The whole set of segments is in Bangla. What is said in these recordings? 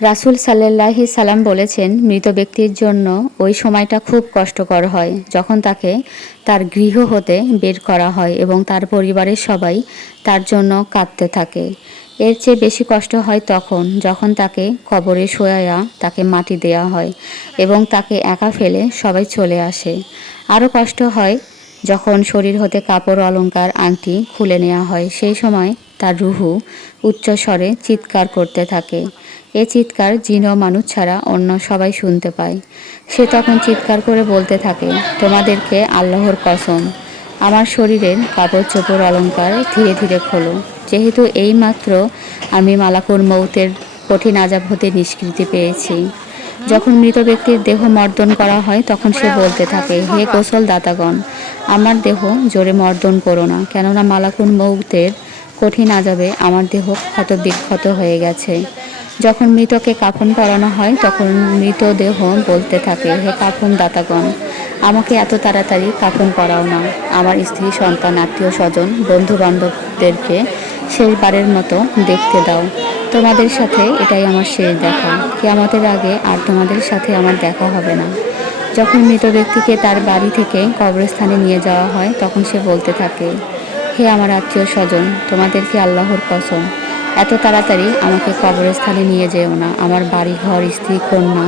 রাসুল সাল্লাহি সাল্লাম বলেছেন, মৃত ব্যক্তির জন্য ওই সময়টা খুব কষ্টকর হয়, যখন তাকে তার গৃহ হতে বের করা হয় এবং তার পরিবারের সবাই তার জন্য কাঁদতে থাকে। এর চেয়ে বেশি কষ্ট হয় তখন, যখন তাকে কবরে শোয়ায়া তাকে মাটি দেয়া হয় এবং তাকে একা ফেলে সবাই চলে আসে। আরও কষ্ট হয় যখন শরীর হতে কাপড় অলংকার আংটি খুলে নেওয়া হয়, সেই সময় তার রুহু উচ্চস্বরে চিৎকার করতে থাকে। এ চিৎকার জিন মানুষ ছাড়া অন্য সবাই শুনতে পায়। সে তখন চিৎকার করে বলতে থাকে, তোমাদেরকে আল্লাহর কসম, আমার শরীরের কাপড় চোপড় অলঙ্কার ধীরে ধীরে খোলো। যেহেতু এইমাত্র আমি মালাকুর মৌতের কঠিন আজাব হতে নিষ্কৃতি পেয়েছি। যখন মৃত ব্যক্তির দেহ মর্দন করা হয়, তখন সে বলতে থাকে, হে গোসল দাতাগণ আমার দেহ জোরে মর্দন করো না, কেননা মালাকুন মৌতের কঠিন আজাবে আমার দেহ ক্ষত বিক্ষত হয়ে গেছে। যখন মৃতকে কাফন পরানো হয়, তখন মৃতদেহ বলতে থাকে, হে কাফন দাতাগণ, আমাকে এত তাড়াতাড়ি কাফন পরাও না। আমার স্ত্রী, সন্তান, আত্মীয় স্বজন বন্ধু বান্ধবদেরকে শেষবারের মতো দেখতে দাও। তোমাদের সাথে এটাই আমার শেষ দেখা। কেয়ামতের আগে আর তোমাদের সাথে আমার দেখা হবে না। যখন মৃত ব্যক্তিকে তার বাড়ি থেকে কবরস্থানে নিয়ে যাওয়া হয়, তখন সে বলতে থাকে, হে আমার আত্মীয় স্বজন তোমাদেরকে আল্লাহর কসম? এত তাড়াতাড়ি আমাকে কবরস্থানে নিয়ে যেও না। আমার বাড়ি ঘর স্ত্রী, কন্যা,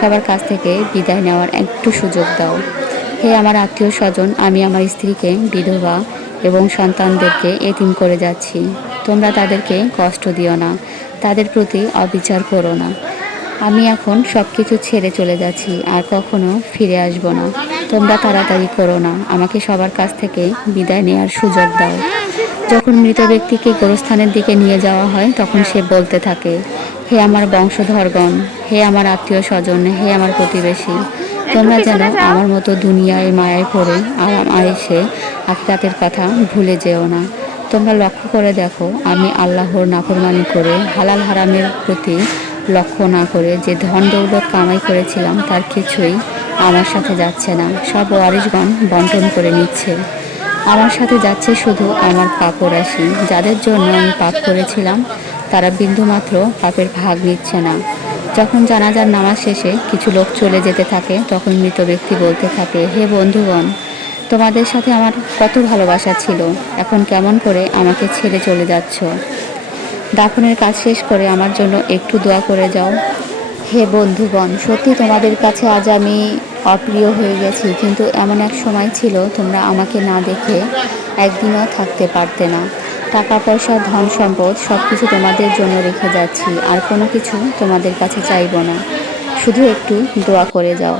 সবার কাছ থেকে বিদায় নেওয়ার একটু সুযোগ দাও। হে আমার আত্মীয় স্বজন, আমি আমার স্ত্রীকে, বিধবা এবং সন্তানদেরকে এতিম করে যাচ্ছি। তোমরা তাদেরকে কষ্ট দিও না। তাদের প্রতি অবিচার করো না। আমি এখন সব কিছু ছেড়ে চলে যাচ্ছি, আর কখনো ফিরে আসব না। তোমরা তাড়াতাড়ি করো না। আমাকে সবার কাছ থেকে বিদায় নেওয়ার সুযোগ দাও। যখন মৃত ব্যক্তিকে গোরস্থানের দিকে নিয়ে যাওয়া হয়, তখন সে বলতে থাকে, হে আমার বংশধরগণ, হে আমার আত্মীয় স্বজন, হে আমার প্রতিবেশী, তোমরা যেন আমার মতো দুনিয়ায় মায়ায় পড়ে, আরাম আয়েসে আখিরাতের কথা ভুলে যেও না। তোমরা লক্ষ্য করে দেখো, আমি আল্লাহর নাফরমানি করে, হালাল হারামের প্রতি লক্ষ্য না করে যে ধন দৌলত কামাই করেছিলাম, তার কিছুই আমার সাথে যাচ্ছে না। সব ওয়ারিশগণ বন্টন করে নিচ্ছে। আমার সাথে যাচ্ছে শুধু আমার পাপরাশি যাদের জন্য আমি পাপ করেছিলাম, তারা বিন্দুমাত্র পাপের ভাগ নিচ্ছে না। যখন জানাজার নামাজ শেষে কিছু লোক চলে যেতে থাকে, তখন মৃত ব্যক্তি বলতে থাকে, হে বন্ধুগণ, তোমাদের সাথে আমার কত ভালোবাসা ছিল। এখন কেমন করে আমাকে ছেড়ে চলে যাচ্ছ? দাফনের কাজ শেষ করে আমার জন্য একটু দোয়া করে যাও। হে বন্ধুগণ, সত্যি তোমাদের কাছে আজ আমি অপ্রিয় হয়ে গেছি, কিন্তু এমন এক সময় ছিল তোমরা আমাকে না দেখে একদিনও থাকতে পারতে না। টাকা, পয়সা, ধন, সম্পদ সব কিছু তোমাদের জন্য রেখে যাচ্ছি, আর কোনো কিছু তোমাদের কাছে চাইব না। শুধু একটু দোয়া করে যাও।